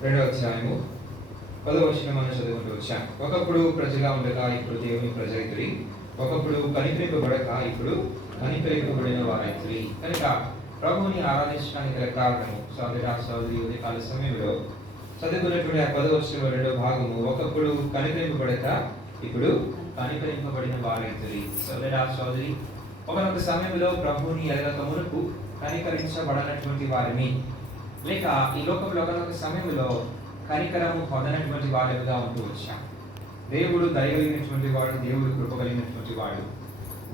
రెండవ అధ్యాయము 10వ వచనం మనం చదువుకుంటూ వచ్చాం. ఒకప్పుడు ప్రజగా ఉండగా ఇప్పుడు దేవుని ప్రజైతురి, ఒకప్పుడు కనికరింపబడక ఇప్పుడు కనికరింపబడిన వారైతురి. కనుక ప్రభువుని ఆరాధించడానికి గల కారణము సోదరి ఉదయకాల సమయంలో చదువుకున్నటువంటి ఆ 10వ వచనంలో రెండవ భాగము, ఒకప్పుడు కనికరింపబడక ఇప్పుడు కనికరింపబడిన వారైతురి. సోదరి ఒకనొక సమయంలో ప్రభువుని ఎరగక మునుపు కనికరించబడనటువంటి వారిని, లేక ఈ లోకంలో ఒకనొక సమయంలో కనికరము పొందనటువంటి వాడుగా ఉంటూ వచ్చాం. దేవుడు దయగలిగినటువంటి వాడు, దేవుడు కృప కలిగినటువంటి వాడు,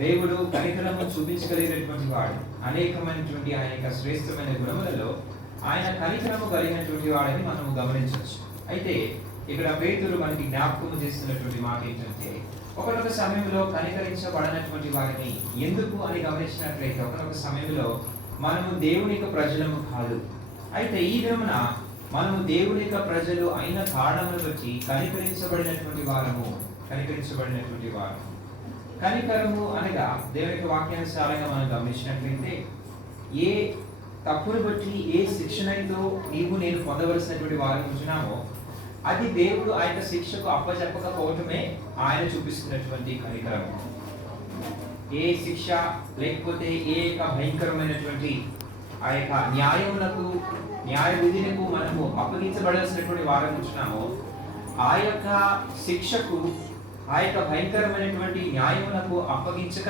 దేవుడు కనికరము చూపించగలిగినటువంటి వాడు. అనేకమైనటువంటి ఆయన యొక్క శ్రేష్టమైన గుణములలో ఆయన కనికరము కలిగినటువంటి వాడని మనం గమనించవచ్చు. అయితే ఇక్కడ పేతురు మనకి జ్ఞాపకం చేస్తున్నటువంటి మాట ఏంటంటే, ఒకనొక సమయంలో కనికరించబడనటువంటి వారిని ఎందుకు అని గమనించినట్లయితే, ఒకనొక సమయంలో మనము దేవుని యొక్క ప్రజలము కాదు. అయితే ఈ విధమున మనము దేవుని యొక్క ప్రజలు అయిన కారణమును బట్టి కనికరించబడినటువంటి వారము. కనికరము అనగా దేవుని యొక్క వాక్యానుసారంగా మనం గమనించినట్లయితే, ఏ తప్పును బట్టి ఏ శిక్షణతో నీవు నేను పొందవలసినటువంటి వారిని ఉంచున్నామో అది దేవుడు ఆ యొక్క శిక్షకు అప్పచెప్పకపోవటమే ఆయన చూపిస్తున్నటువంటి కనికరం. ఏ శిక్ష లేకపోతే ఏ యొక్క భయంకరమైనటువంటి ఆ యొక్క న్యాయ విధిలకు మనము అప్పగించబడాల్సినటువంటి వారిని ఉంచున్నామో ఆ యొక్క శిక్షకు, ఆ యొక్క భయంకరమైనటువంటి న్యాయములకు అప్పగించక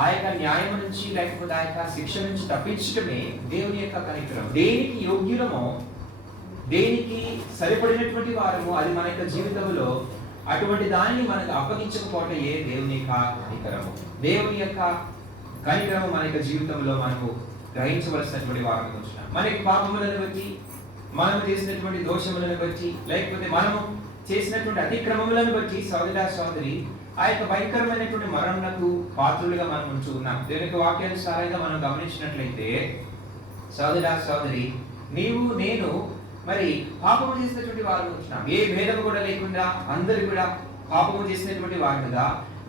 ఆ యొక్క న్యాయం నుంచి లేకపోతే ఆ యొక్క శిక్ష నుంచి తప్పించటమే దేవుని యొక్క కనికరం. దేనికి యోగ్యులమో, దేనికి సరిపడినటువంటి వారము అది మన యొక్క జీవితంలో అటువంటి దానిని మనకు అప్పగించకపోవటం ఏ దేవుని యొక్క కనికరము. దేవుని యొక్క కనికరము మన యొక్క జీవితంలో మనకు గ్రహించవలసినటువంటి వారిని ఉంటున్నాం. మన యొక్క పాపములను బట్టి, మనము చేసినటువంటి దోషములను బట్టి, లేకపోతే మనము చేసినటువంటి అతిక్రమములను బట్టి సోదరి ఆ యొక్క భయంకరమైనటువంటి మరణకు పాత్రులుగా మనం ఉంటూ ఉన్నాం. దేవుని యొక్క వాక్యానుసారంగా మనం గమనించినట్లయితే, సోదరి నీవు నేను మరి పాపము చేసినటువంటి వారు ఉంటున్నాం. ఏ భేదము కూడా లేకుండా అందరూ కూడా పాపము చేసినటువంటి వారుగా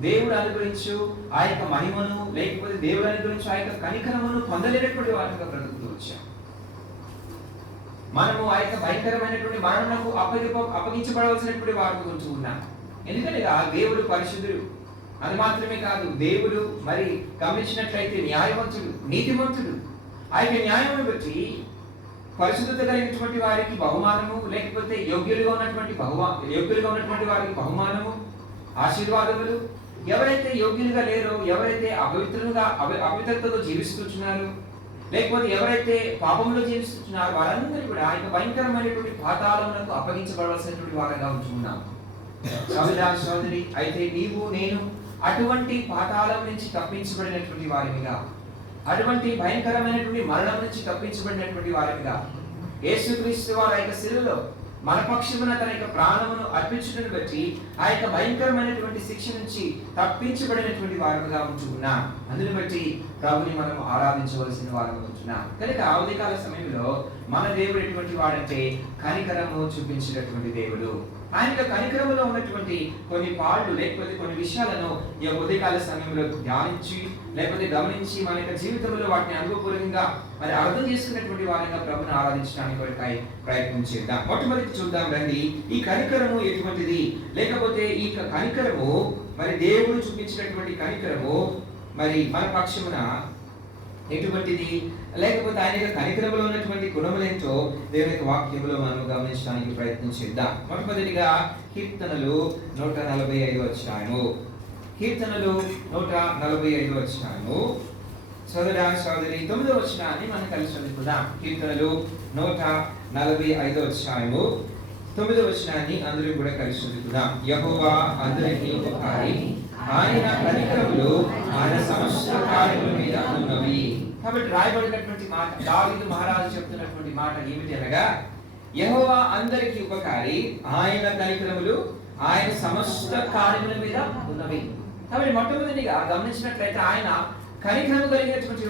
దేవుడు అనుగ్రహించు ఆ యొక్క మహిమను, లేకపోతే దేవుడు అనుగ్రహించు ఆ యొక్క కనికరమును పొందలేనటువంటి వారుగా బ్రతుకుతూ వచ్చాం. మనము ఆ యొక్క భయంకరమైనటువంటి మరణకు అప్పగించబడవలసినటువంటి వారు ఉంటూ ఉన్నాం. ఎందుకంటే దేవుడు పరిశుద్ధుడు. అది మాత్రమే కాదు, దేవుడు మరి గమనించినట్లయితే న్యాయవంతుడు, నీతిమంతుడు. ఆ యొక్క న్యాయమును బట్టి పరిశుద్ధత కలిగినటువంటి వారికి బహుమానము, లేకపోతే యోగ్యులుగా ఉన్నటువంటి వారికి బహుమానము, ఆశీర్వాదములు. ఎవరైతే యోగ్యులుగా లేరో, ఎవరైతే అపవిత్రతతో జీవిస్తున్నారో, లేకపోతే ఎవరైతే పాపంలో జీవిస్తున్నారో వారందరూ కూడా ఆయన భయంకరమైనటువంటి పాతాళములకు అప్పగించబడవలసినటువంటి వారుగా ఉంటున్నాము. సోదరి అయితే నీవు నేను అటువంటి పాతాళం నుంచి తప్పించబడినటువంటి వారిగా, అటువంటి భయంకరమైనటువంటి మరణం నుంచి తప్పించబడినటువంటి వారిగా యేసుక్రీస్తు వారు ఆ యొక్క శిలువలో మన పక్షమున తన యొక్క ప్రాణమును అర్పించడం బట్టి ఆ యొక్క భయంకరమైనటువంటి శిక్ష నుంచి తప్పించబడినటువంటి వారుగా ఉంటున్నాం. అందుని బట్టి ప్రభుని మనం ఆరాధించవలసిన వారుగా ఉంటున్నాం. కనుక ఉదయకాల సమయంలో మన దేవుడు ఎటువంటి వాడంటే కనికరము చూపించినటువంటి దేవుడు. ఆయన కనికరములో ఉన్నటువంటి కొన్ని పాళ్ళు, లేకపోతే కొన్ని విషయాలను ఈ ఉదయకాల సమయంలో ధ్యానించి, లేకపోతే గమనించి మన యొక్క జీవితంలో వాటిని అనుభవపూర్వకంగా మరి అర్థం చేసుకున్నటువంటి వారిగా ప్రభుని ఆరాధించడానికి ప్రయత్నం చేద్దాం. మొట్టమొదటి చూద్దాం రండి, ఈ కనికరము ఎటువంటిది, లేకపోతే ఈ కనికరము మరి దేవుడు చూపించినటువంటి కనికరము మరి మన పక్షమున ఎటువంటిది, లేకపోతే ఆయన యొక్క కనికరములో ఉన్నటువంటి గుణములేంటో దేవుని యొక్క వాక్యములో మనం గమనించడానికి ప్రయత్నం చేద్దాం. మొట్టమొదటిగా కీర్తనలు 145 అధ్యాయము. కీర్తనలు 145 అధ్యాయము. సోదరి 9వ వచనాన్ని మనం కలిసి చదువుకుందాం. కీర్తనలు 145 అధ్యాయము 9వ వచనాన్ని అందరూ కూడా కలిసి చదువుకుందాం. యెహోవా అందరికీ ఉపకారి, ఆయన కనికరములు ఆయన సమస్త కార్యముల మీద ఉన్నవి. కాబట్టి రాయబడినటువంటి మాట, దావీదు మహారాజు చెప్తున్నటువంటి మాట ఏమిటి అనగా, యెహోవా అందరికీ ఉపకారి, ఆయన కనికరములు ఆయన సమస్త కార్యముల మీద ఉన్నవి. కాబట్టి మొట్టమొదటిగా గమనించినట్లయితే ఆయన కనికరము కలిగినటువంటి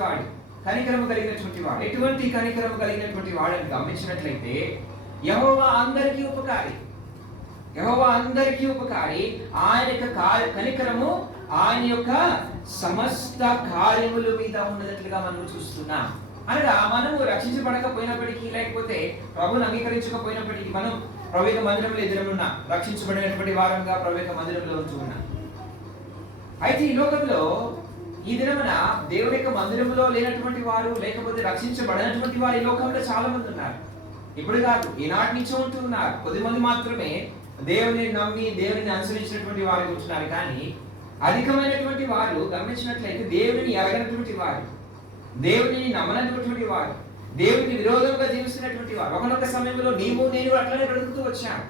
వాడు. ఎటువంటి కనికరము కలిగినటువంటి వాడని గమనించినట్లయితే యెహోవా అందరికీ ఉపకారి, ఆయన యొక్క కనికరము ఆయన యొక్క సమస్త కార్యముల మీద ఉన్నట్లుగా మనం చూస్తున్నాం. అనగా మనము రక్షించబడకపోయినప్పటికీ, లేకపోతే ప్రభువుని అంగీకరించకపోయినప్పటికీ, మనం ప్రభు యొక్క మందిరంలో ఎదురున్నా రక్షించబడినటువంటి వారంగా ప్రభు యొక్క మందిరంలో ఉంటూ ఉన్నాం. అయితే ఈ లోకంలో ఈ దినమున దేవుని యొక్క మందిరంలో లేనటువంటి వారు, లేకపోతే రక్షించబడినటువంటి వారు ఈ లోకంలో చాలా మంది ఉన్నారు. ఇప్పుడు కాదు, ఈనాటి నుంచి ఉంటూ ఉన్నారు. కొద్దిమంది మాత్రమే దేవుని నమ్మి దేవుని అనుసరించినటువంటి వారు ఉంటున్నారు. కానీ అధికమైనటువంటి వారు గమనించినట్లయితే దేవుని ఎరగనటువంటి వారు, దేవుని నమ్మనటువంటి వారు, దేవునికి విరోధంగా జీవిస్తున్నటువంటి వారు. ఒకనొక సమయంలో నీవు నేను అట్లనే బ్రతుకుతూ వచ్చాను.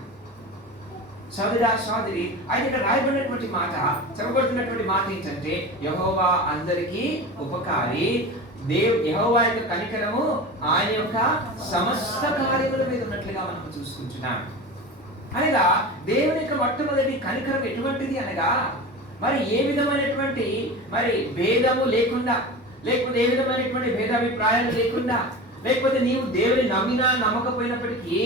సోదరి ఆయన ఇక్కడ రాయబడినటువంటి మాట, చెప్పబడుతున్నటువంటి మాట ఏంటంటే, యెహోవా అందరికీ ఉపకారి, యెహోవా యొక్క కనికరము ఆయన యొక్క సమస్త కార్యముల మీద ఉన్నట్లుగా మనం చూసుకుంటున్నాం. అనగా దేవుని యొక్క మొట్టమొదటి కనికరం ఎటువంటిది అనగా, మరి ఏ విధమైనటువంటి మరి భేదము లేకుండా, లేకపోతే ఏ విధమైనటువంటి భేదాభిప్రాయాలు లేకుండా, లేకపోతే నీవు దేవుని నమ్మినా నమ్మకపోయినప్పటికీ,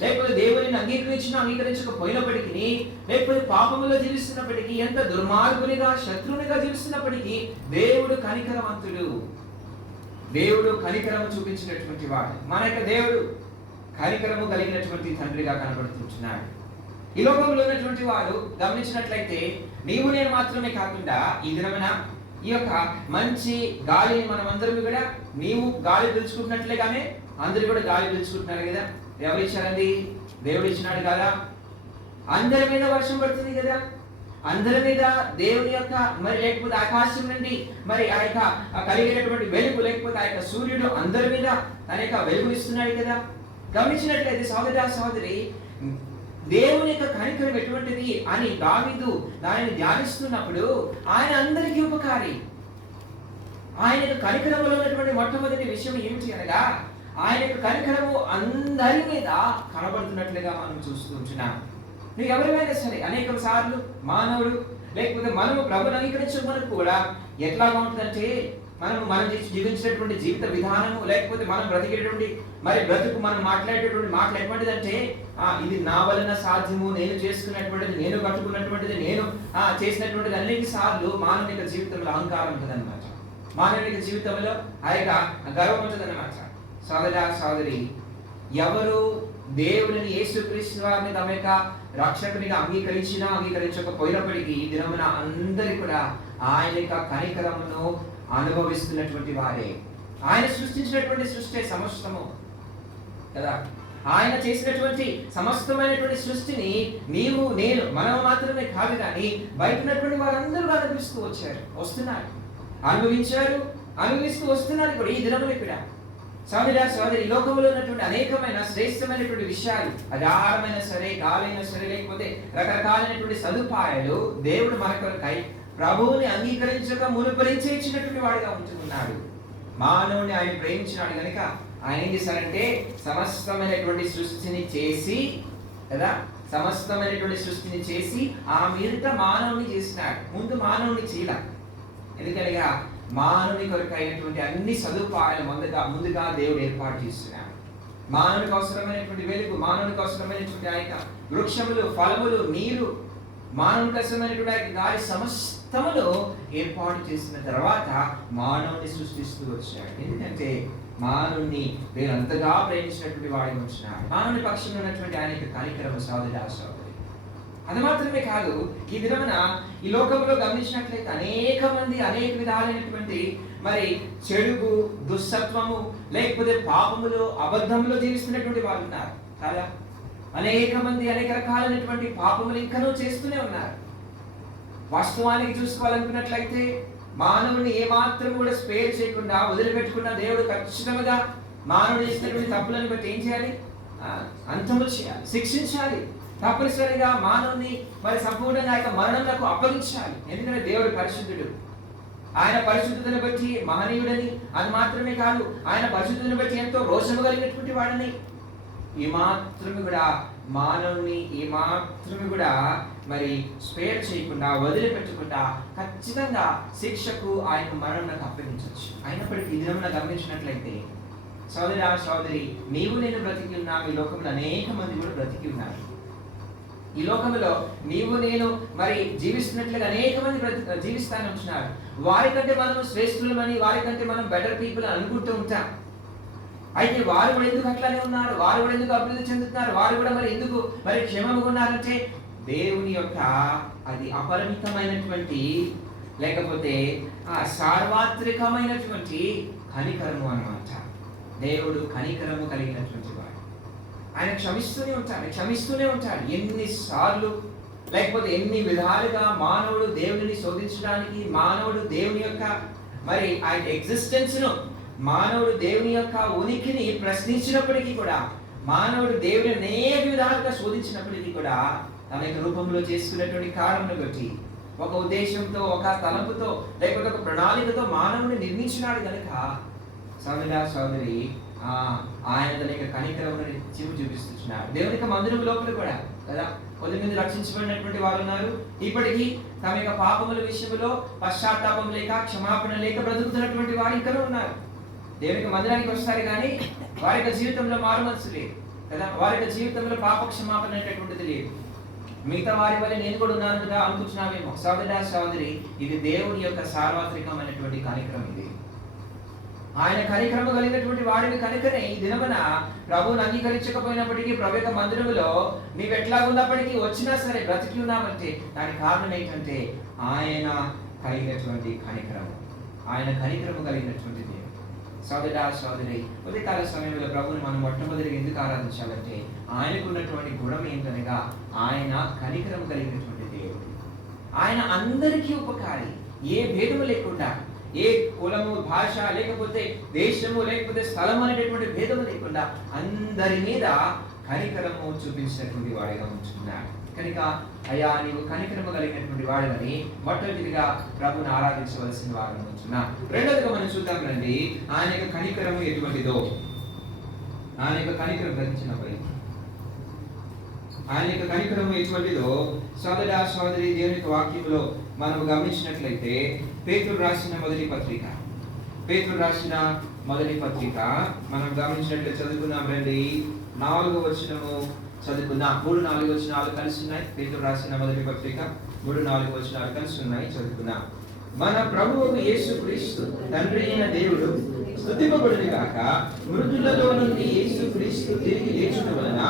లేకపోతే దేవుని అంగీకరించినా అంగీకరించకపోయినప్పటికీ, లేకపోతే పాపములో జీవిస్తున్నప్పటికీ, ఎంత దుర్మార్గునిగా శత్రువునిగా జీవిస్తున్నప్పటికీ, దేవుడు కనికరవంతుడు. దేవుడు కనికరము చూపించినటువంటి వాడు. మన యొక్క దేవుడు కనికరము కలిగినటువంటి తండ్రిగా కనబడుతున్నాడు. ఈ లోకంలో ఉన్నటువంటి వారు గమనించినట్లయితే, నీవు నేను మాత్రమే కాకుండా ఈ దినమున ఈ యొక్క మంచి గాలిని మనం అందరం కూడా, నీవు గాలి పీల్చుకుంటున్నట్లేగానే అందరూ కూడా గాలి పీల్చుకుంటున్నారు కదా. ఎవరు ఇచ్చారండి? దేవుడు ఇచ్చినాడు కదా. అందరి మీద వర్షం పడుతుంది కదా, అందరి మీద దేవుని యొక్క మరి లేకపోతే ఆకాశం నుండి మరి ఆ యొక్క కలిగేటటువంటి వెలుగు, లేకపోతే ఆ యొక్క సూర్యుడు అందరి మీద తన యొక్క వెలుగు ఇస్తున్నాడు కదా. గమనించినట్లయితే సహోదరి, దేవుని యొక్క కనికరం ఎటువంటిది అని దావీదు దానిని ధ్యానిస్తున్నప్పుడు, ఆయన అందరికీ ఉపకారి. ఆయన యొక్క కనికరంలో ఉన్నటువంటి మొట్టమొదటి విషయం ఏమిటి అనగా, ఆయన యొక్క కనికరము అందరి మీద కనబడుతున్నట్లుగా మనం చూస్తూ ఉంటున్నాం. నువ్వు ఎవరిమైనా సరే అనేక సార్లు మానవుడు, లేకపోతే మనము ప్రభుని అంగీకరించడం మనకు కూడా ఎట్లాగా ఉంటుందంటే, మనం జీవించేటువంటి జీవిత విధానము, లేకపోతే మనం బ్రతికేటువంటి మరి బ్రతుకు, మనం మాట్లాడేటటువంటి మాటలు ఎటువంటిదంటే, ఇది నా వలన సాధ్యము, నేను చేసుకున్నటువంటిది, నేను కట్టుకున్నటువంటిది, నేను చేసినటువంటిది. అనేక సార్లు మానవిక జీవితంలో అహంకారం ఉంటుంది అనమాట. మానవిక జీవితంలో ఆ యొక్క గర్వం ఉంటుంది అనమాట. సోదరి, ఎవరు దేవుడిని యేసుక్రీస్తు వారిని తమ యొక్క రక్షకునిగా అంగీకరించినా అంగీకరించకపోయినప్పటికీ, ఈ దినమున అందరి కూడా ఆయన యొక్క కనికరమును అనుభవిస్తున్నటువంటి వారే. ఆయన సృష్టించినటువంటి సృష్టి సమస్తము కదా. ఆయన చేసినటువంటి సమస్తమైనటువంటి సృష్టిని నీవు నేను మనం మాత్రమే కాదు, కానీ బయట ఉన్నటువంటి వారందరూ అనుభవిస్తూ వస్తున్నారు, అనుభవిస్తూ వస్తున్నారు కూడా ఈ దినములు కూడా. సోదరి, లోకంలో ఉన్నటువంటి అనేకమైన శ్రేష్టమైనటువంటి విషయాలు, ఆధారమైన సరే, గాలైనా సరే, లేకపోతే రకరకాలైనటువంటి సదుపాయాలు దేవుడు మన కొరకై ప్రభువుని అంగీకరించక మునుపరించే ఇచ్చినటువంటి వాడిగా ఉంటున్నాడు. మానవుని ఆయన ప్రేమించినాడు కనుక ఆయన ఏం చేశారంటే, సమస్తమైనటువంటి సృష్టిని చేసి కదా, సమస్తమైనటువంటి సృష్టిని చేసి ఆ మీదట మానవుని చేసినాడు. ముందు మానవుని చేయల, ఎందుకనగా మానవుని కొరకు అయినటువంటి అన్ని సదుపాయాలు ముందుగా దేవుడు ఏర్పాటు చేస్తున్నాడు. మానవునికి అవసరమైనటువంటి వెలుగు, మానవునికి అవసరమైనటువంటి ఆ యొక్క వృక్షములు, ఫలములు, నీరు, మానవునికి అవసరమైనటువంటి ఆ యొక్క గాలి సమస్తమును ఏర్పాటు చేసిన తర్వాత మానవుని సృష్టిస్తూ వచ్చాడు. ఎందుకంటే మానవుని నేను అంతగా ప్రేమించినటువంటి వాడిని వచ్చినాడు. మానవుని పక్షంలో ఉన్నటువంటి ఆయన యొక్క కనికరము సోదరి. అది మాత్రమే కాదు, ఈ దినమున ఈ లోకంలో గమనించినట్లయితే అనేక మంది అనేక విధాలైనటువంటి మరి చెడుగు, దుస్సత్వము, లేకపోతే పాపములు, అబద్ధములో జీవిస్తున్నటువంటి వాళ్ళు ఉన్నారు కదా. అనేక మంది అనేక రకాలైనటువంటి పాపములు ఇంకనూ చేస్తూనే ఉన్నారు. వాస్తవానికి చూసుకోవాలనుకున్నట్లయితే మానవుని ఏమాత్రం కూడా స్పేర్ చేయకుండా, వదిలిపెట్టకుండా దేవుడు ఖచ్చితంగా మానవుడు చేసినటువంటి తప్పులను బట్టి ఏం చేయాలి? అంతము చేయాలి, శిక్షించాలి. తప్పనిసరిగా మానవుని మరి సంపూర్ణంగా ఆయన మరణంలకు అప్పగించాలి. ఎందుకంటే దేవుడు పరిశుద్ధుడు. ఆయన పరిశుద్ధతను బట్టి మహనీయుడని, అది మాత్రమే కాదు, ఆయన పరిశుద్ధతను బట్టి ఎంతో రోషము కలిగినటువంటి వాడని. ఏమాత్రమే కూడా మానవుని ఏమాత్రమే కూడా మరి స్పేర్ చేయకుండా, వదిలిపెట్టకుండా ఖచ్చితంగా శిక్షకు ఆయన మరణంకు అప్పగించవచ్చు. అయినప్పటికీ ఈ దినమున గమనించినట్లయితే సోదరి, నీవు నేను బ్రతికి ఉన్నాం. ఈ లోకంలో అనేక మంది కూడా బ్రతికి ఉన్నారు. ఈ లోకంలో నీవు నేను మరి జీవిస్తున్నట్లుగా అనేక మంది జీవిస్తానే ఉంటున్నారు. వారికంటే మనం శ్రేష్ఠులమని, వారికంటే మనం బెటర్ పీపుల్ అని అనుకుంటూ ఉంటాం. అయితే వారు కూడా ఎందుకు అట్లానే ఉన్నారు, వారు కూడా ఎందుకు అభివృద్ధి చెందుతున్నారు, వారు కూడా మరి ఎందుకు మరి క్షేమంగా ఉన్నారంటే దేవుని యొక్క అది అపరిమితమైనటువంటి లేకపోతే ఆ సార్వత్రికమైనటువంటి కనికరము అన్నమాట. దేవుడు కనికరము కలిగినటువంటి వాడు. ఆయన క్షమిస్తూనే ఉంటాడు. ఎన్నిసార్లు లేకపోతే ఎన్ని విధాలుగా మానవుడు దేవుడిని శోధించడానికి, మానవుడు దేవుని యొక్క మరి ఆయన ఎగ్జిస్టెన్స్ ను, మానవుడు దేవుని యొక్క ఉనికిని ప్రశ్నించినప్పటికీ కూడా, మానవుడు దేవుని అనేక విధాలుగా శోధించినప్పటికీ కూడా తన యొక్క రూపంలో చేసుకున్నటువంటి కారణం బట్టి, ఒక ఉద్దేశంతో, ఒక తలంపుతో, లేకపోతే ఒక ప్రణాళికతో మానవుని నిర్మించినాడు కనుక సోదరి ఆయన తన యొక్క కనికరమును చూపిస్తున్నాడు. దేవుని యొక్క మందిరం లోపల కూడా కదా కొంతమంది రక్షించబడినటువంటి వారు ఉన్నారు. ఇప్పటికీ తమ యొక్క పాపముల విషయంలో పశ్చాత్తాపం లేక, క్షమాపణ లేక బ్రతుకుతున్నటువంటి వారు ఇంకా ఉన్నారు. దేవుని యొక్క మందిరానికి వస్తారు కానీ వారి యొక్క జీవితంలో మారుమనసు లేదు కదా, వారి యొక్క జీవితంలో పాప క్షమాపణ అనేటటువంటిది లేదు. మిగతా వారి వల్ల నేను కూడా ఉన్నానుగా అనుకుంటున్నావేమో. సోదరి, ఇది దేవుని యొక్క సార్వత్రికమైనటువంటి కనికరం. ఇది ఆయన కనికరము కలిగినటువంటి వాడిని కనుకనే ఈ దినమున ప్రభువుని అంగీకరించకపోయినప్పటికీ, ప్రభు యొక్క మందిరములో నీవు ఎట్లా ఉన్నప్పటికీ వచ్చినా సరే బ్రతికి ఉన్నామంటే దానికి కారణం ఏంటంటే ఆయన కలిగినటువంటి కనికరము, ఆయన కనికరము కలిగినటువంటి దేవుడు. సోదరి, ఉదయకాల సమయంలో ప్రభువుని మనం మొట్టమొదటిగా ఎందుకు ఆరాధించాలంటే ఆయనకు ఉన్నటువంటి గుణం ఏంటనగా ఆయన కనికరము కలిగినటువంటి దేవుడు. ఆయన అందరికీ ఉపకారి, ఏ భేదము లేకుండా, ఏ కులము, భాష, లేకపోతే దేశము, లేకపోతే స్థలం అనేటటువంటి భేదము లేకుండా అందరి మీద కనికరము చూపించినటువంటి వాడిగా ఉంటున్నాడు. కనుక అయ్యా నీవు కనికరము కలిగినటువంటి వాడిని మొట్టమొదటిగా ప్రభుని ఆరాధించవలసిన వారు ఉంటున్నా. రెండవదిగా మనం చూద్దాం రండి, ఆయన యొక్క కనికరము ఎటువంటిదో. ఆయన యొక్క కనికరం గ్రహించినప్పుడు ఆయన యొక్క కనికరము ఎటువంటిదో సోదరి దేవుని యొక్క వాక్యంలో మనం గమనించినట్లయితే పేతురు రాసిన మొదటి పత్రిక మనం గమనించినట్లయితే చదువుకున్నాం రండి. 4వ వచనము చదువుకుందాం. 3-4 వచనాలు కలిసి ఉన్నాయి. పేతురు రాసిన మొదటి పత్రిక 3-4 వచనాలు కలిసి ఉన్నాయి, చదువుకుందాం. మన ప్రభువు యేసుక్రీస్తు తండ్రి అయిన దేవుడు స్తుతింపబడును గాక. మృతులలో నుండి యేసుక్రీస్తు తిరిగి లేచుట వలన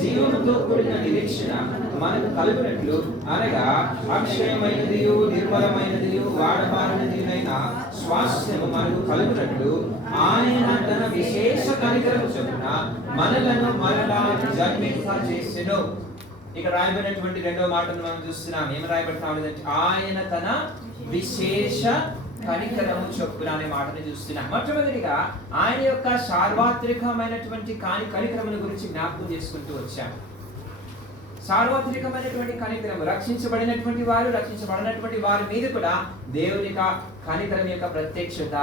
జీవముతో కూడిన నిరీక్షణ మనకు కలుగునట్లు, అనగా అక్షయమైనది, నిర్మలమైనది, వాడబారినదినైన స్వాస్థ్యము మనకు కలుగునట్లు ఆయన తన విశేష కనికరము చొప్పున మనలను మరలా జన్మింపజేసెను. ఇక్కడ రాయబడినటువంటి రెండవ మాటను మనం చూస్తున్నాం. ఏమి రాయబడతా ఉన్నదంటే ఆయన తన విశేష కనికరము చొప్పున అనే మాటను చూస్తున్నాం. మొట్టమొదటిగా ఆయన యొక్క సార్వత్రికమైనటువంటి కనికరముల గురించి జ్ఞాపకం చేసుకుంటూ వచ్చాం. సార్వత్రికమైనటువంటి కనికరము, రక్షించబడినటువంటి వారు, రక్షించబడినటువంటి వారి మీద కూడా దేవుని యొక్క కనికరం యొక్క ప్రత్యక్షత.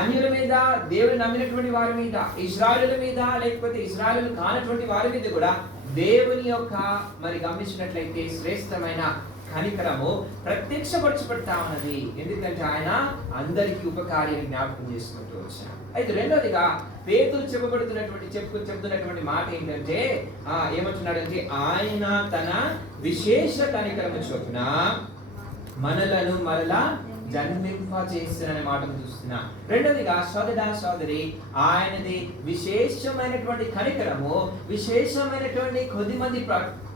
అన్యుల మీద, దేవుని నమ్మినటువంటి వారి మీద, ఇశ్రాయేలుల మీద, లేకపోతే ఇశ్రాయేలు కానటువంటి వారి మీద కూడా దేవుని యొక్క మరి గమనించినట్లయితే శ్రేష్టమైన కనికరము ప్రత్యక్షపరచబడతా ఉన్నది. ఎందుకంటే ఆయన అందరికీ ఉపకారి అని జ్ఞాపకం చేసుకుంటూ వచ్చాను. అయితే రెండోదిగా పేతురు చెప్తున్నటువంటి మాట ఏంటంటే ఏమంటున్నాడంటే ఆయన తన విశేష కనికరము చొప్పున మనలను మరలా జన్మింపజేస్తాననే మాటను చూస్తున్నా. రెండోదిగా సోదరి ఆయనది విశేషమైనటువంటి కనికరము, విశేషమైనటువంటి కొద్దిమంది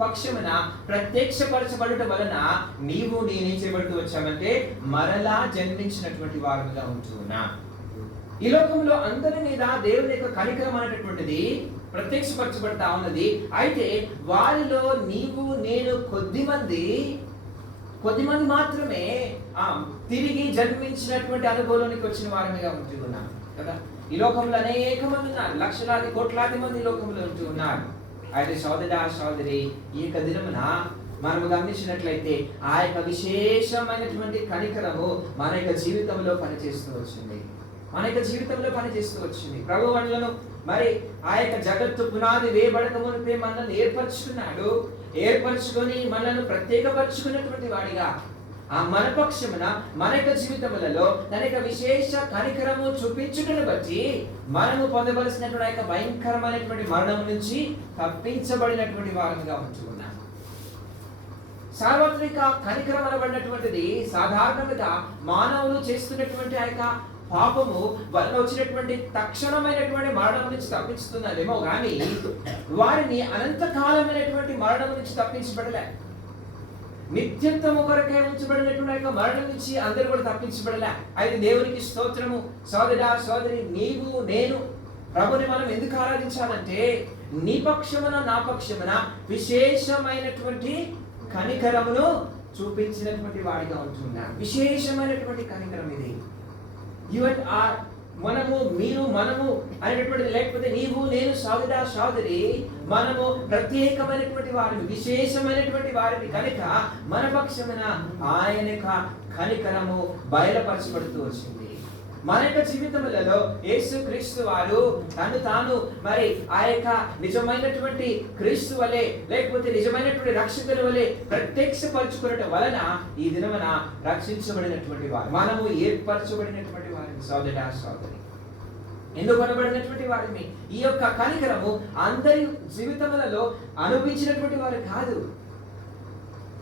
పక్షమున ప్రత్యక్షపరచబడుట వలన నీవు నేనేం చేయబడుతూ వచ్చామంటే మరలా జన్మించినటువంటి వారుగా ఉంటున్నా. ఈ లోకంలో అందరి మీద దేవుని యొక్క కనికరం అనేటటువంటిది ప్రత్యక్షపరచబడతా ఉన్నది. అయితే వారిలో నీవు నేను కొద్దిమంది మాత్రమే తిరిగి జన్మించినటువంటి అనుభవంలోనికి వచ్చిన వారమిగా ఉంటూ ఉన్నారు కదా. ఈ లోకంలో అనేక మంది ఉన్నారు, లక్షలాది కోట్లాది మంది ఈ లోకంలో ఉంటూ ఉన్నారు. అయితే సోదరి ఈ యొక్క దినమున మనము గమనించినట్లయితే ఆ యొక్క విశేషమైనటువంటి కనికరము మన యొక్క జీవితంలో పనిచేస్తూ వచ్చింది. ప్రభు మనలను మరి ఆ యొక్క జగత్తు పునాది వేయబడక మునిపే మనల్ని ఏర్పరచుకొని మనల్ని ప్రత్యేకపరచుకున్నటువంటి వాడిగా ఆ మన పక్షమున మన యొక్క జీవితములలో తన యొక్క విశేష కనికరము చూపించుటను బట్టి మనము పొందవలసినటువంటి యొక్క భయంకరమైనటువంటి మరణం నుంచి తప్పించబడినటువంటి వారంగా ఉంటున్నాం. సార్వత్రిక కనికరం అనబడినటువంటిది సాధారణంగా మానవులు చేస్తున్నటువంటి ఆ యొక్క పాపము వల్ల వచ్చినటువంటి తక్షణమైనటువంటి మరణం నుంచి తప్పించుతున్నదేమో కానీ వారిని అనంతకాలమైనటువంటి మరణం నుంచి తప్పించబడలే. నిత్యంతము కొరకే ఉంచబడినటువంటి యొక్క మరణం నుంచి అందరూ కూడా తప్పించబడలే. అయితే దేవునికి స్తోత్రము. సోదరా సోదరి, నీవు నేను ప్రభుని మనం ఎందుకు ఆరాధించాలంటే నీ పక్షమున నా పక్షమున విశేషమైనటువంటి కనికరమును చూపించినటువంటి వాడిగా ఉంటున్నా. విశేషమైనటువంటి కనికరం ఇది. మనము మీరు మనము అనేటటువంటిది, లేకపోతే నీవు నేను సోదరా సోదరి, మనము ప్రత్యేకమైనటువంటి వారిని, విశేషమైనటువంటి వారిని కనుక మన పక్షమున ఆయన కనికరము బయలుపరచబడుతూ వచ్చింది. మన యొక్క జీవితములలో యేసు క్రీస్తు వారు తను తాను మరి ఆ యొక్క నిజమైనటువంటి క్రీస్తు వలె, లేకపోతే నిజమైనటువంటి రక్షకుల వలె ప్రత్యక్షపరచుకునటం వలన ఈ దినమున రక్షించబడినటువంటి వారు, మనము ఏర్పరచబడినటువంటి వారిని. సోదరా సోదరి, ఎందుకు అనబడినటువంటి వారిని? ఈ యొక్క కనికరము అందరి జీవితములలో అనుభవించినటువంటి వారు కాదు.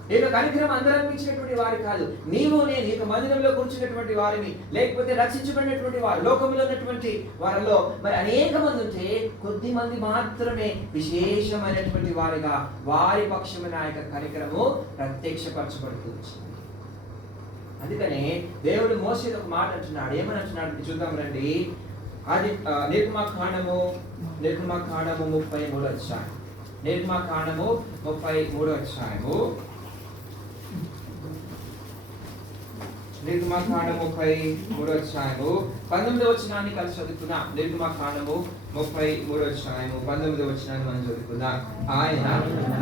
ఈ యొక్క కనికరం అందరూ అనిపించినటువంటి వారు కాదు. నీవు నేను ఈ మందిరంలో కూర్చున్నటువంటి వారిని, లేకపోతే రక్షించబడినటువంటి వారు లోకంలో ఉన్నటువంటి వారిలో మరి అనేక మంది ఉంటే కొద్ది మంది మాత్రమే విశేషమైనటువంటి వారిగా వారి పక్షమైన ఆ యొక్క కనికరము ప్రత్యక్షపరచబడుతూ వచ్చింది. అందుకనే దేవుడు మోసేతో ఒక మాట అంటున్నాడు. ఏమని అంటున్నాడు చూద్దాం రండి. అది నిర్గమకాండము 33వ అధ్యాయం. నిర్గమకాండము 33వ అధ్యాయము. నిర్గమకాండము 33వ అధ్యాయము 19వ వచనాన్ని కలిసి చదువుకుందాం. నిర్గమకాండము 33వ అధ్యాయము 19వ వచనాన్ని మనం చదువుకుందాం. ఆయన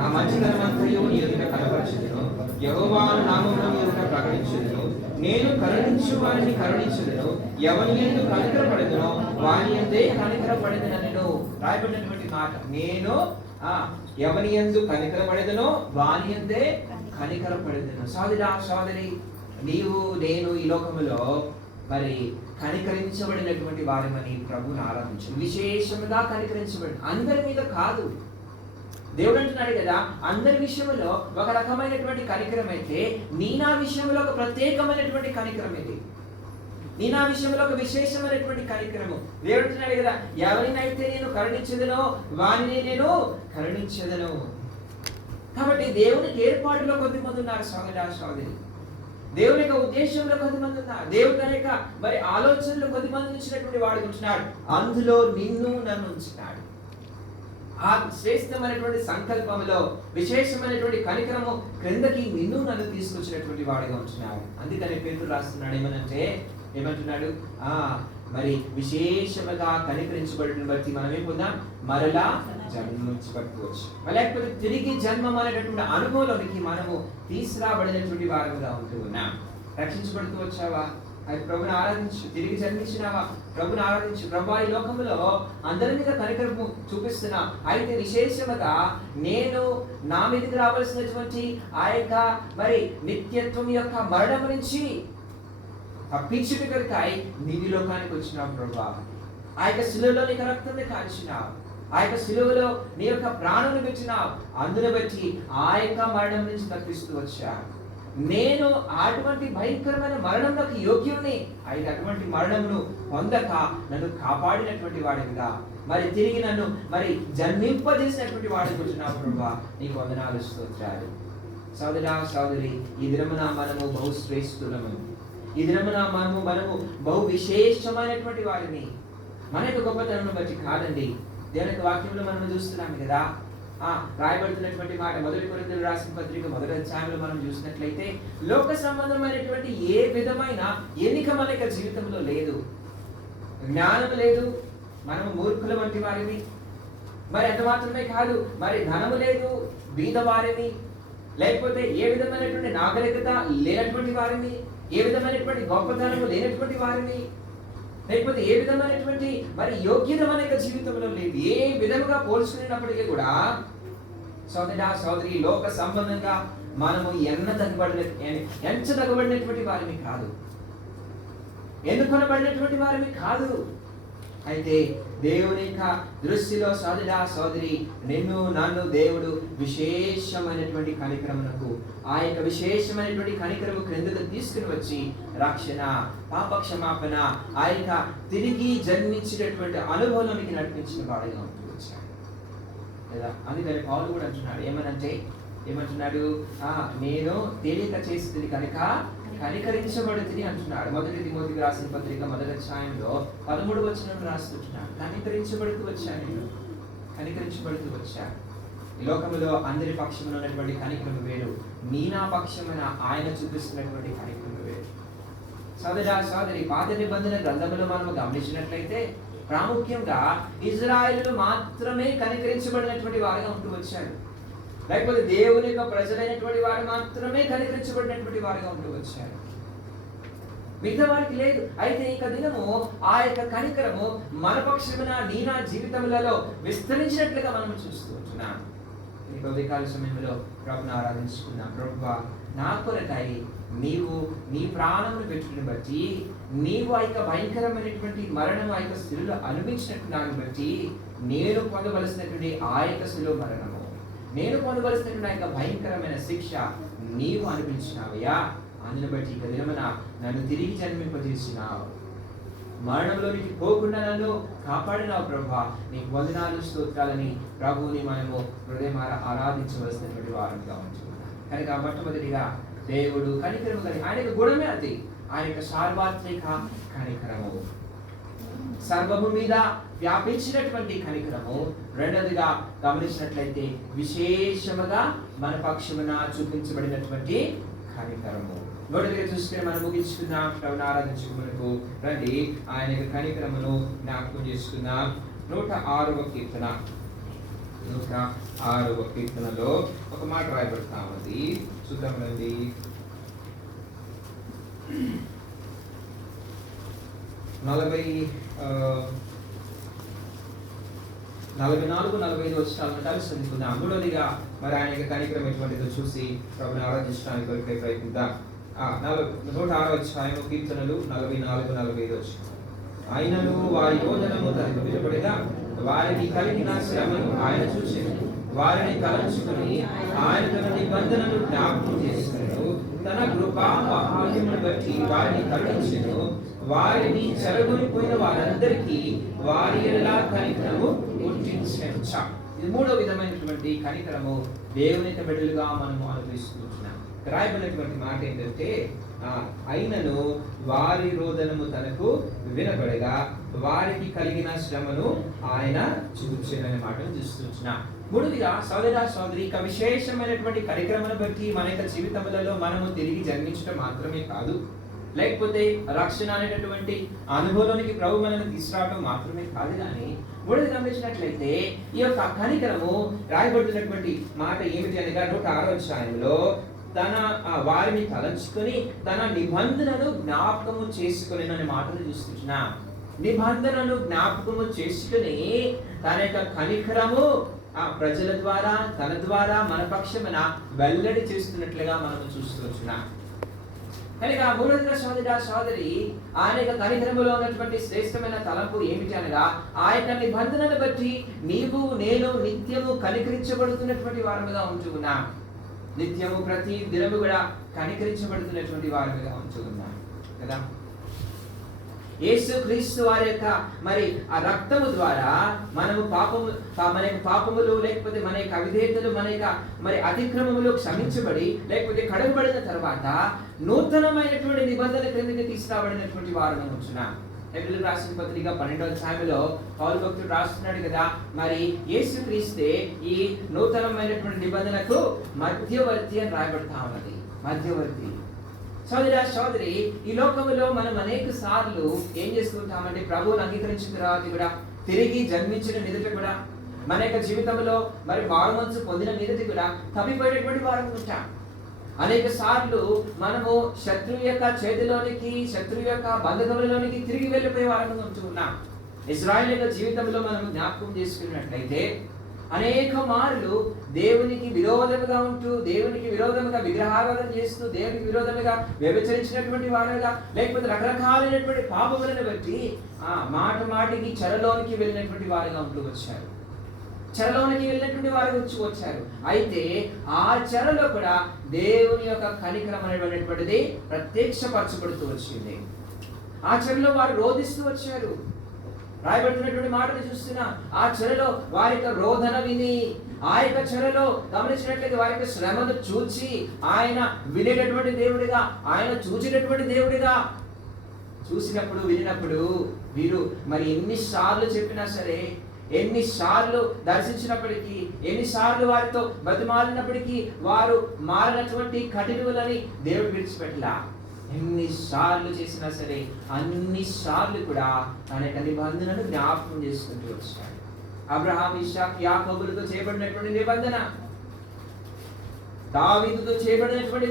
నా మంచితనమంతయు నీ ఎదుట కనపరచుదును, యెహోవా నామమును నీ ఎదుట ప్రకటించుదును, నేను కరుణించు వారిని కరుణించుదును, ఎవని యందు కనికరపడెదనో వాని యందే కనికరపడెదనను. రాయబడినటువంటి మాట, నేను ఎవని యందు కనికరపడెదనో వాని యందే కనికరపడెదను. సోదరా సోదరి, నీవు నేను ఈ లోకములో మరి కనికరించబడినటువంటి వారిని ప్రభుని ఆరాధించు. విశేషముగా కనికరించబడి అందరి మీద కాదు. దేవుడు అంటున్నాడు కదా, అందరి విషయంలో ఒక రకమైనటువంటి కనికరం అయితే నీ నా విషయంలో ఒక ప్రత్యేకమైనటువంటి కనికరం ఇది. నీ నా విషయంలో ఒక విశేషమైనటువంటి కనికరము. దేవుడు అంటున్నాడు కదా, ఎవరినైతే నేను కరుణించదనో వారిని నేను కరుణించదను. కాబట్టి దేవునికి ఏర్పాటులో కొద్దిమంది ఉన్నారు సోదరా సోదరి. దేవుని యొక్క ఉద్దేశంలో కొద్దిమంది ఉన్నారు. దేవుని యొక్క మరి ఆలోచనలో కొద్దిమంది ఉంచినటువంటి వాడు ఉంటున్నాడు. అందులో నిన్ను నన్ను ఉంచుతాడు. ఆ శ్రేష్టమైనటువంటి సంకల్పంలో విశేషమైనటువంటి కనికరము క్రిందకి నిన్ను నన్ను తీసుకొచ్చినటువంటి వాడిగా ఉంటున్నాడు. అందుకని పేతురు రాస్తున్నాడు ఏమంటున్నాడు? మరి విశేషముగా కనికరించబడిన బట్టి మనం ఏం పొందాం? మరలా జన్మించబడుకోవచ్చు, లేకపోతే తిరిగి జన్మం అనేటటువంటి అనుభవంలోనికి మనము తీసుకురాబడినటువంటి వారుగా ఉంటూ ఉన్నాం. రక్షించబడుతూ వచ్చావా? అది ప్రభుని ఆరాధించు. తిరిగి జన్మించినావా? ప్రభుని ఆరాధించు. ప్రభు ఈ లోకంలో అందరి మీద కనికరము చూపిస్తున్నా. అయితే విశేషముగా నేను నా మీదకి రావాల్సినటువంటి ఆ యొక్క మరి నిత్యత్వం యొక్క మరణం నుంచి తప్పించుట కొరకై నీవి లోకానికి వచ్చినావు ప్రభా. ఆ యొక్క శిలువలో నీకు రక్తాన్ని కాల్చినావు. ఆ యొక్క శిలువలో నీ యొక్క ప్రాణాన్ని పెట్టినావు. అందును బట్టి ఆ యొక్క మరణం నుంచి తప్పిస్తూ వచ్చా. నేను అటువంటి భయంకరమైన మరణంలోకి యోగ్యుని అయితే అటువంటి మరణమును పొందక నన్ను కాపాడినటువంటి వాడిగా మరి తిరిగి నన్ను మరి జన్మింపజేసినటువంటి వాడికి వచ్చినావు ప్రభా. నీకు వందనాలు స్తోత్రాలు. సోదరా సోదరి, ఈ దినమున మనము బహు శ్రేష్ఠులము. ఈ దినమున మనము బహు విశేషమైనటువంటి వారిని. మన యొక్క గొప్పతనం బట్టి కాదండి. దేవుని యొక్క వాక్యంలో మనం చూస్తున్నాం కదా, రాయబడుతున్నటువంటి మాట. 1 కొరింథీయులకు రాసిన పత్రిక 1వ అధ్యాయంలో మనం చూసినట్లయితే లోక సంబంధమైనటువంటి ఏ విధమైన ఎన్నిక మన యొక్క జీవితంలో లేదు. జ్ఞానం లేదు, మనము మూర్ఖుల వంటి వారిని. మరి అంత మాత్రమే కాదు, మరి ధనము లేదు, బీదవారిని, లేకపోతే ఏ విధమైనటువంటి నాగరికత లేనటువంటి వారిని, ఏ విధమైనటువంటి గొప్పతనము లేనటువంటి వారిని, లేకపోతే ఏ విధమైనటువంటి మరి యోగ్యత మన యొక్క జీవితంలో లేదు. ఏ విధముగా పోల్చుకున్నప్పటికీ కూడా సోదరా సోదరి, లోక సంబంధంగా మనము ఎంచదగబడినటువంటి వారిని కాదు, ఎన్నుకొనబడినటువంటి వారిని కాదు. అయితే దేవుని యొక్క దృష్టిలో సోదరా సోదరి నిన్ను నన్ను దేవుడు విశేషమైనటువంటి కనికరమునకు ఆ యొక్క విశేషమైనటువంటి కనికరము క్రిందకు తీసుకుని వచ్చి రక్షణ, పాప క్షమాపణ, ఆ యొక్క తిరిగి జన్మించినటువంటి అనుభవంలోనికి నడిపించిన వాడిగా ఉంటూ వచ్చాడు కదా. అందుకని పౌలు కూడా అంటున్నాడు, ఏమంటున్నాడు, నేను తేలిక చేస్తుంది కనుక కనికరించబడుతుంది అంటున్నాడు. 1 తిమోతికి రాసిన పత్రిక 1వ అధ్యాయంలో 13వ వచనం రాస్తున్నాడు, కనికరించబడుతూ వచ్చాను, నేను కనికరించబడుతూ వచ్చాను. ఈ లోకంలో అందరి పక్షమున ఉన్నటువంటి కనికరము వేరు, నా పక్షమున ఆయన చూపిస్తున్నటువంటి కనికరము వేరు. సోదరా సోదరి, పాత నిబంధన గ్రంథములో మనం గమనించినట్లయితే ప్రాముఖ్యంగా ఇజ్రాయేలు మాత్రమే కనికరించబడినటువంటి వారుగా ఉంటూ వచ్చాడు. లేకపోతే దేవుని యొక్క ప్రజలైనటువంటి వారు మాత్రమే కనికరించబడినటువంటి వారుగా ఉంటూ వచ్చారు, మిగతా వారికి లేదు. అయితే ఇక దినము ఆ యొక్క కనికరము మన పక్షమున నా జీవితములలో విస్తరించినట్లుగా మనం చూస్తూ ఉంటున్నాం. ఈ ఉదయకాల సమయంలో ప్రభుని ఆరాధించుకున్నాం. ప్రభువా, నా కొరకై నీవు నీ ప్రాణమును పెట్టుకుని బట్టి, నీవు ఆ యొక్క భయంకరమైనటువంటి మరణం ఆ యొక్క శిలువలో అనుభవించినట్టు దాన్ని బట్టి నేను పొందవలసినటువంటి ఆ యొక్క శిలువ మరణము, నేను పొందవలసినటువంటి ఆ యొక్క భయంకరమైన శిక్ష నీవు అనిపించినావయ్యా. అందుని బట్టి ఇక దినమున నన్ను తిరిగి జన్మింపజేసినావు, మరణంలోనికి పోకుండా నన్ను కాపాడినావు ప్రభువా. నీకు వందనాలు, స్తోత్రాలని ప్రభువుని మనము హృదయమారా ఆరాధించవలసినటువంటి వారంగా ఉంటున్నాం. కనుక మొట్టమొదటిగా దేవుడు కనికరము కలిగి, ఆయన యొక్క గుణమే అది, ఆయన యొక్క సార్వత్రిక కనికరము, సర్వము మీద వ్యాపించినటువంటి కనికరము. రెండవదిగా గమనించినట్లయితే విశేషముగా మన పక్షమున చూపించబడినటువంటి కనికరము. మొదటిగా చూసుకుని మనం ముగించుకుందాం, ప్రభుని ఆరాధించుకున్నకు రండి. ఆయన యొక్క కనికరమును జ్ఞాపకం చేసుకుందాం. 106వ కీర్తన, 106వ కీర్తనలో ఒక మాట రాయబడతా ఉంది, చూద్దాం రండి. 44-45 వచనాలను కలిసి చదువుకుందాం. మూడవదిగా మరి ఆయన యొక్క కనికరం ఎటువంటిదో చూసి ప్రభుని ఆరాధించడానికి కొరకై ప్రయత్నిద్దాం. 106వ అధ్యాయము కీర్తనలు 44-45 వచనం. ఆయనను వారి యోధనము తనకు వినబడగా, వారికి కలిగిన శ్రమను ఆయన చూసెను, వారిని తలంచుకొని ఆయన తన నిబంధనను జ్ఞాపకం చేసుకొనెను, తన కృపా మహాత్మ్యమును బట్టి వారిని కరుణించెను, వారిని చెరగొనిపోయిన వారందరికీ వారి ఎడల కనికరము పుట్టించెను. ఇది మూడో విధమైనటువంటి కనికరము దేవుని బిడ్డలుగా మనము అనుభవిస్తున్నాం. రాయబడినటువంటి మాట ఏంటంటే, అయినను వారి రోదనము తనకు వినబడగా, వారికి కలిగిన శ్రమను ఆయన చూచెననే మాటను చూస్తున్నాం. మూడవదిగా సోదరా సోదరి, ఇక విశేషమైనటువంటి కనికరమును బట్టి మన యొక్క జీవితములలో మనము తిరిగి జన్మించడం మాత్రమే కాదు, లేకపోతే రక్షణ అనేటటువంటి అనుభవంలోనికి ప్రభు మనల్ని తీసుకురావడం మాత్రమే కాదు, కానీ మూడవది గమనించినట్లయితే ఈ యొక్క కనికరము రాయబడుతున్నటువంటి మాట ఏమిటి అనగా 106వ అధ్యాయంలో తన వారిని తలంచుకొని తన నిబంధనను జ్ఞాపకము చేసుకుని అనే మాటను చూస్తున్నా. నిబంధనను జ్ఞాపకము చేసుకుని తన యొక్క కనికరము ఆ ప్రజల ద్వారా తన ద్వారా మన పక్షమున వెల్లడి చేస్తున్నట్లుగా మనం చూస్తున్నాం. కనుక మూడవ సోదరా సోదరి, ఆయన యొక్క కనికరములో ఉన్నటువంటి శ్రేష్టమైన తలంపు ఏమిటి అనగా, ఆ యొక్క నిబంధనను బట్టి నీవు నేను నిత్యము కనికరించబడుతున్నటువంటి వారముగా ఉంటూ ఉన్నాం. నిత్యము ప్రతి దినము కూడా కనికరించబడుతున్నటువంటి వారముగా ఉంటూ ఉన్నాం కదా. యేసు క్రీస్తు వారి యొక్క మరి ఆ రక్తము ద్వారా మనము మన యొక్క పాపములు లేకపోతే మన యొక్క అవిధేయతలు మన యొక్క మరి అతిక్రమములు క్షమించబడి లేకపోతే కడగబడిన తర్వాత నూతనమైనటువంటి నిబంధన క్రిందకి తీసుకురాబడినటువంటి వారుగా ఉంటున్నాం. హెబ్రీయులకు రాసిన పత్రిక 12వ అధ్యాయంలో పౌలు భక్తుడు రాస్తున్నాడు కదా, మరి యేసు క్రీస్తే ఈ నూతనమైనటువంటి నిబంధనకు మధ్యవర్తి అని రాయబడతా ఉన్నది. మధ్యవర్తి. సోదరా సోదరి, ఈ లోకములో మనం అనేక సార్లు ఏం చేసుకుంటామంటే, ప్రభువుని అంగీకరించిన తర్వాత కూడా తిరిగి జన్మించిన మీదట కూడా మన యొక్క జీవితంలో మరి మారుమనసు పొందిన మీదట కూడా తప్పిపోయేటటువంటి వారు ఉంటాం. అనేక సార్లు మనము శత్రువు యొక్క చేతిలోనికి, శత్రువు యొక్క బంధకములలోనికి తిరిగి వెళ్ళిపోయే వారంగా ఉంటూ ఉన్నాం. ఇశ్రాయేలు యొక్క జీవితంలో మనం జ్ఞాపకం చేసుకున్నట్లయితే అనేక మార్లు దేవునికి విరోధముగా ఉంటూ, దేవునికి విరోధముగా విగ్రహారాధన చేస్తూ, దేవునికి విరోధముగా వ్యభిచరించినటువంటి వారుగా, లేకపోతే రకరకాలైనటువంటి పాపములను బట్టి మాట మాటికి చెరలోనికి వెళ్ళినటువంటి వారుగా ఉంటూ వచ్చారు. చెరలోనికి వెళ్ళినటువంటి వారు వచ్చారు. అయితే ఆ చెరలో కూడా దేవుని యొక్క కనికరం అనేటువంటిది ప్రత్యక్షపరచబడుతూ వచ్చింది. ఆ చెరలో వారు రోధిస్తూ వచ్చారు. రాయబడుతున్నటువంటి మాటలు చూస్తున్నా, ఆ చెరలో వారి యొక్క రోదన విని, ఆ యొక్క చెరలో గమనించినట్లయితే వారి యొక్క శ్రమను చూచి, ఆయన వినేటటువంటి దేవుడిగా, ఆయన చూచినటువంటి దేవుడిగా చూసినప్పుడు, వినినప్పుడు వీరు మరి ఎన్నిసార్లు చెప్పినా సరే, ఎన్నిసార్లు దర్శించినప్పటికీ, ఎన్నిసార్లు వారితో బతిమాలినప్పటికీ వారు మారినటువంటి కఠినులని దేవుడు విడిచిపెట్టలా. ఎన్నిసార్లు చేసినా సరే అన్నిసార్లు కూడా తన యొక్క నిబంధనను జ్ఞాపకం చేసుకుంటూ వచ్చాడు. అబ్రహాం, ఇస్సాకు, యాకోబులతో చేయబడినటువంటి నిబంధన, దావీదుతో చేయబడినటువంటి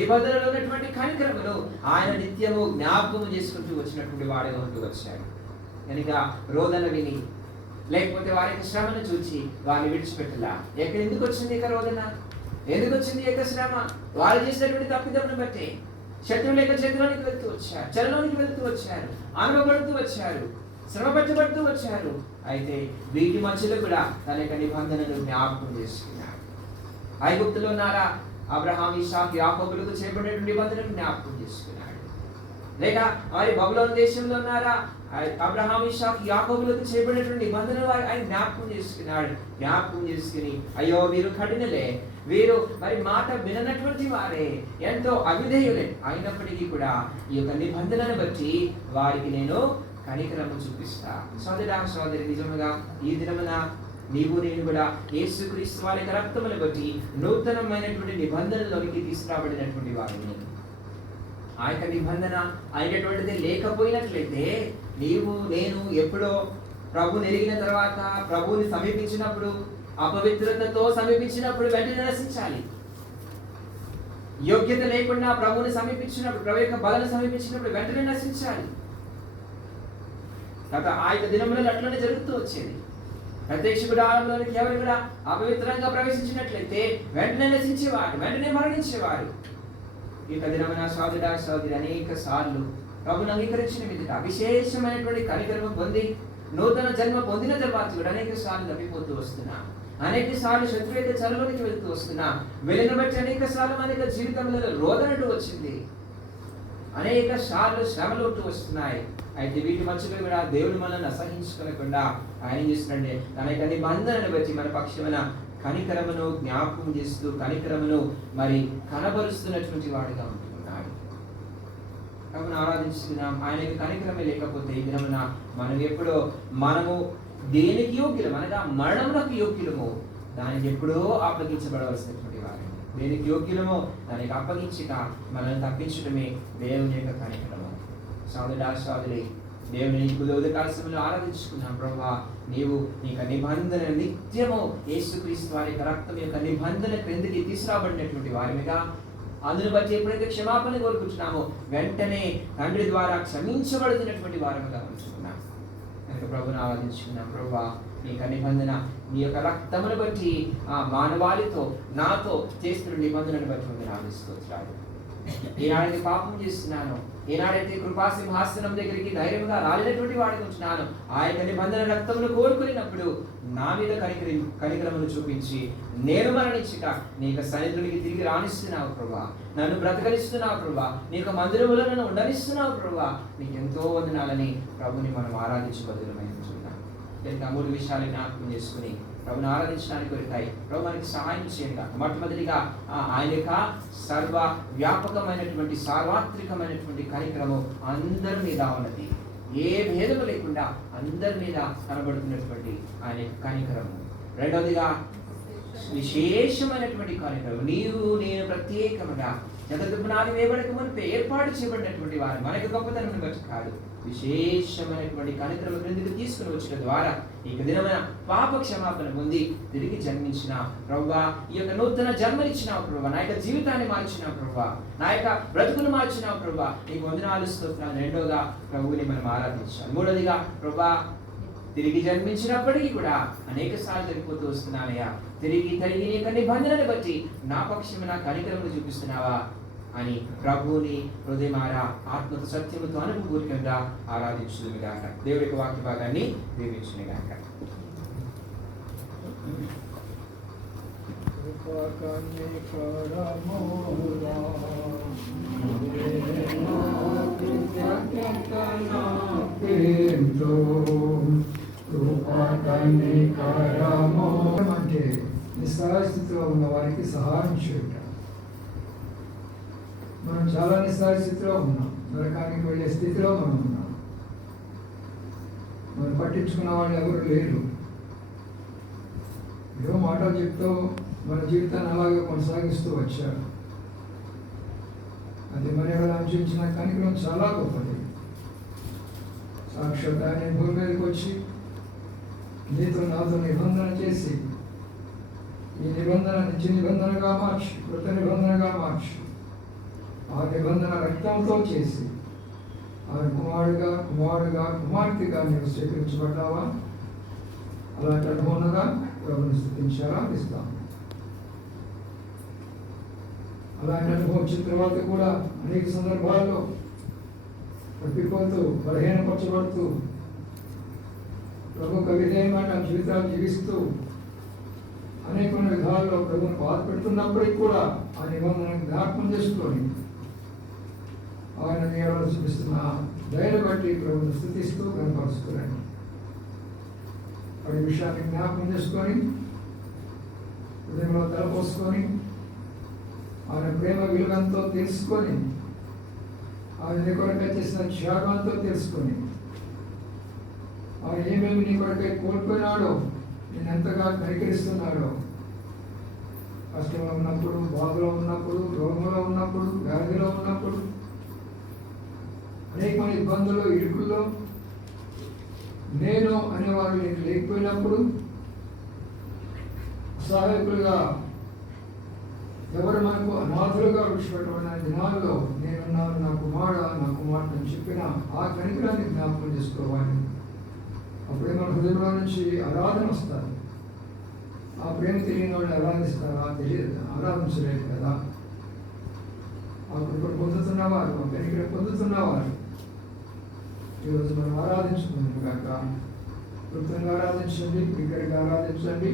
నిబంధనలో ఉన్నటువంటి కనికరమును ఆయన నిత్యము జ్ఞాపకము చేసుకుంటూ వచ్చినటువంటి వాడుగా ఉంటూ వచ్చాడు. కనుక రోదన విని, లేకపోతే వారి యొక్క శ్రమను చూచి వారిని విడిచిపెట్టలా. ఎందుకు వచ్చింది ఇక రోదన? ఎందుకు వచ్చింది ఇక శ్రమ? వారు చేసినటువంటి తప్పిదమును బట్టి శత్రువుల యొక్క చేతిలోనికి వెళ్తూ వచ్చారు, చెరలోనికి వెళ్తూ వచ్చారు, అనుభవపడుతూ వచ్చారు, శ్రమ పట్టబడుతూ వచ్చారు. అయితే వీటి మధ్యలో కూడా తన యొక్క నిబంధనను జ్ఞాపకం చేసుకున్నాడు. ఐగుప్తులో ఉన్నారా? అబ్రహాం, ఇస్సాకు, యాకోబులతో చేయబడినటువంటి నిబంధనను జ్ఞాపకం చేసుకున్నాడు. లేక వారి బబులోను దేశంలో ఉన్నారా? అబ్రహాం, ఇస్సాకు, యాకోబులతో చేయబడినటువంటి నిబంధనలు ఆయన జ్ఞాపకం చేసుకున్నాడు. జ్ఞాపకం చేసుకుని, అయ్యో వీరు కఠినలే, వీరు మరి మాట విననటువంటి వారే, ఎంతో అవిధేయులే, అయినప్పటికీ కూడా ఈ యొక్క నిబంధనను బట్టి వారికి నేను కనికరము చూపిస్తా. సోదరా, సోదరి, నిజముగా ఈ దినమున నీవు నేను కూడా యేసుక్రీస్తు వారి యొక్క రక్తమును బట్టి నూతనమైనటువంటి నిబంధనలోనికి తీసుకురాబడినటువంటి వారిని. ఆ యొక్క నిబంధన అయినటువంటిది లేకపోయినట్లయితే నీవు నేను ఎప్పుడో ప్రభుని ఎరిగిన తర్వాత, ప్రభుని సమీపించినప్పుడు, అపవిత్రతతో సమీపించినప్పుడు వెంటనే నశించాలి. యోగ్యత లేకుండా ప్రభుని సమీపించినప్పుడు, ప్రభు యొక్క బలను సమీపించినప్పుడు వెంటనే నశించాలి. గత ఆ యొక్క దినములలో అట్లనే జరుగుతూ వచ్చేది. ప్రత్యక్ష గుడారంలోనికి ఎవరు కూడా అపవిత్రంగా ప్రవేశించినట్లయితే వెంటనే నశించేవారు, వెంటనే మరణించేవారు. ఈ యొక్క దినమున సోదరా, సోదరి, అనేక సార్లు ప్రభుని అంగీకరించిన మీదట విశేషమైనటువంటి కనికరము పొంది నూతన జన్మ పొందిన తర్వాత కూడా అనేక సార్లు తప్పిపోతూ వస్తున్నా, అనేక సార్లు శత్రువు యొక్క చెరలోనికి వెళ్తూ వస్తున్నా, వెళ్ళిన బట్టి అనేక సార్లు మన యొక్క జీవితంలో రోదనట్టు వచ్చింది, అనేక సార్లు శ్రమలు ఉంటూ వస్తున్నాయి. అయితే వీటి మధ్యలో కూడా దేవుడు మనల్ని అసహించుకోకుండా ఆయన ఏం చేస్తున్నాడంటే తన యొక్క నిబంధనను బట్టి మన పక్షమైన కనికరమును జ్ఞాపకం చేస్తూ, కనికరమును మరి కనబరుస్తున్నటువంటి వాడిగా ఉంటున్నాడు. కాబట్టి ఆరాధించుకున్నాం. ఆయనకి కనికరమే లేకపోతే ఈ దినమున మనం ఎప్పుడో మనము దేనికి యోగ్యులం అనగా మరణమునకు యోగ్యులము దానికి ఎప్పుడో అప్పగించబడవలసినటువంటి వారు. దేనికి యోగ్యులమో దానికి అప్పగించక మనల్ని తప్పించడమే దేవుని యొక్క కనికరము. సోదరా, సోదరి, దేవుని ఉదయకాల సమయంలో ఆరాధించుకున్నాం. ప్రభువా, నీవు నీ యొక్క నిబంధన నిత్యము యేసుక్రీస్తు వారి యొక్క రక్తం యొక్క నిబంధన క్రిందికి తీసుకురాబడినటువంటి వారిగా, అందును బట్టి ఎప్పుడైతే క్షమాపణ కోరుకుంటున్నామో వెంటనే తండ్రి ద్వారా క్షమించబడుతున్నటువంటి వారముగా ఉంచుకున్నాం. కనుక ప్రభుని ఆరాధించుకున్నాం. ప్రభువా, నీ యొక్క నిబంధన నీ యొక్క రక్తమును బట్టి ఆ మానవాళితో నాతో చేస్తున్న నిబంధనను బట్టి ఉంది ఆరాధిస్తున్నాను. ఈనాడైతే పాపం చేస్తున్నాను, ఈనాడైతే కృపాసింహాసనం దగ్గరికి ధైర్యంగా రాలేనటువంటి వాడికి ఉంటున్నాను, ఆ యొక్క నిబంధన రక్తమును కోరుకున్నప్పుడు నా మీద కనికరమును చూపించి నేను మరణించక నీ యొక్క సన్నిధిలోనికి తిరిగి రాణిస్తున్నావు ప్రభా, నన్ను బ్రతకలిస్తున్నావు ప్రభా, నీ యొక్క మందిరములో నన్ను ఉండనిస్తున్నావు ప్రభా. నీకు ఎంతో వందనాలని ప్రభుని మనం ఆరాధించబద్దులమై ఉంటున్నాం. కనుక మూడు విషయాలు జ్ఞాపకం చేసుకుని ప్రభుని ఆరాధించడానికి వెళ్తాయి. ప్రభు మనకి సహాయం చేయండి. మొట్టమొదటిగా ఆయన యొక్క సర్వ వ్యాపకమైనటువంటి సార్వత్రికమైనటువంటి కనికరము అందరి మీద ఉన్నది, ఏ భేదము లేకుండా అందరి మీద కనబడుతున్నటువంటి ఆయన యొక్క కనికరము. రెండవదిగా విశేషమైనటువంటి కనికరము, నీవు నేను ప్రత్యేకముగా జగత్తు పునాది వేయబడక మునిపే ఏర్పాటు చేయబడినటువంటి వారు, మనకి గొప్పతనం బట్టి కాదు, విశేషమైనటువంటి కనికరము క్రిందికి తీసుకుని వచ్చిన ద్వారా ఈ దినమైన పాప క్షమాపణ పొంది తిరిగి జన్మించిన ప్రభువా, ఈ యొక్క నూతన జన్మనిచ్చినావు ప్రభువా, నా యొక్క జీవితాన్ని మార్చినావు ప్రభువా, నా యొక్క బ్రతుకును మార్చినావు ప్రభువా, నీకు వందనాలు స్తోత్రాలు. రెండోగా ప్రభువుని మనం ఆరాధించాలి. మూడోదిగా ప్రభువా, తిరిగి జన్మించినప్పటికీ కూడా అనేక సార్లు చనిపోతూ వస్తున్నానయ్యా. తిరిగి నీ యొక్క నిబంధనను బట్టి నా పక్షము నా కనికరములు చూపిస్తున్నావా అని ప్రభువుని హృదయమారా ఆత్మతో సత్యముతో అనుభవపూర్వకంగా ఆరాధించుదుము గాక. దేవుడి యొక్క వాక్య భాగాన్ని దీవించును గాక. అంటే నిస్సహాయ స్థితిలో ఉన్న వారికి సహాయం చేయుట. మనం చాలా నిస్సహాయ స్థితిలో ఉన్నాం, నరకానికి వెళ్ళే స్థితిలో మనం ఉన్నాం. మనం పట్టించుకున్న వాళ్ళు ఎవరు లేరు. ఏదో మాటలు చెప్తూ మన జీవితాన్ని అలాగే కొనసాగిస్తూ వచ్చారు. అది మన ఎవరు అనుసరించిన కనికరం చాలా గొప్పది. సాక్షాత్ ఆయన భూమి మీదకి వచ్చి నీతో నాతో నిబంధన చేసి ఈ నిబంధన నిత్య నిబంధనగా మార్చి కృత నిబంధనగా మార్చి ఆ నిబంధన రక్తంతో చేసి ఆయన కుమారుడుగా కుమార్తెగా నీవు స్వీకరించబడ్డావా? అలాంటి అనుభవంగా ప్రభుని స్థుతించారా ఇస్తాం. అలాంటి అనుభవం వచ్చిన తర్వాత కూడా అనేక సందర్భాల్లో తప్పిపోతూ బలహీనపరచబడుతూ ప్రభుకు విధేయమైన జీవితాలు జీవిస్తూ అనేక విధాల్లో ప్రభుని బాధపెడుతున్నప్పటికీ కూడా ఆ నిబంధన జ్ఞాపకం చేసుకొని ఆయన నియమాలు చూపిస్తున్న దయను బట్టి ప్రభుని స్థుతిస్తూ కనపరుస్తున్నాను. వాడి విషయాన్ని జ్ఞాపకం చేసుకొని హృదయంలో తలపోసుకొని ఆయన ప్రేమ విలువంతో తెలుసుకొని ఆయన నీ కొరకై చేసిన త్యాగంతో తెలుసుకొని ఆయన ఏమేమి నీ కొరకై కోల్పోయినాడో, నేను ఎంతగా కనికరిస్తున్నాడో, కష్టంలో ఉన్నప్పుడు, బాధలో ఉన్నప్పుడు, రోగంలో ఉన్నప్పుడు, వ్యాధిలో ఉన్నప్పుడు, అనేకమైన ఇబ్బందులు ఇరుకుల్లో నేను అనేవారు నేను లేకపోయినప్పుడు, సహాయకులుగా ఎవరు మనకు అనాథులుగా విడిచిపెట్టబడిన దినాల్లో నేనున్నాను, నా కుమార్తెను చెప్పిన ఆ కనికరాన్ని జ్ఞాపకం చేసుకోవాలి. అప్పుడే మన హృదయంలో నుంచి ఆరాధన వస్తారు. ఆ ప్రేమ తెలియని వాళ్ళు ఆరాధిస్తారా? తెలియదు, ఆరాధించలేదు కదా. ఆ కృపను పొందుతున్నవారు, ఆ కనికరం పొందుతున్నవారు ఈరోజు మనం ఆరాధించుకున్నాం కాక కృతంగా ఆరాధించండి, బిగ్గరగా ఆరాధించండి.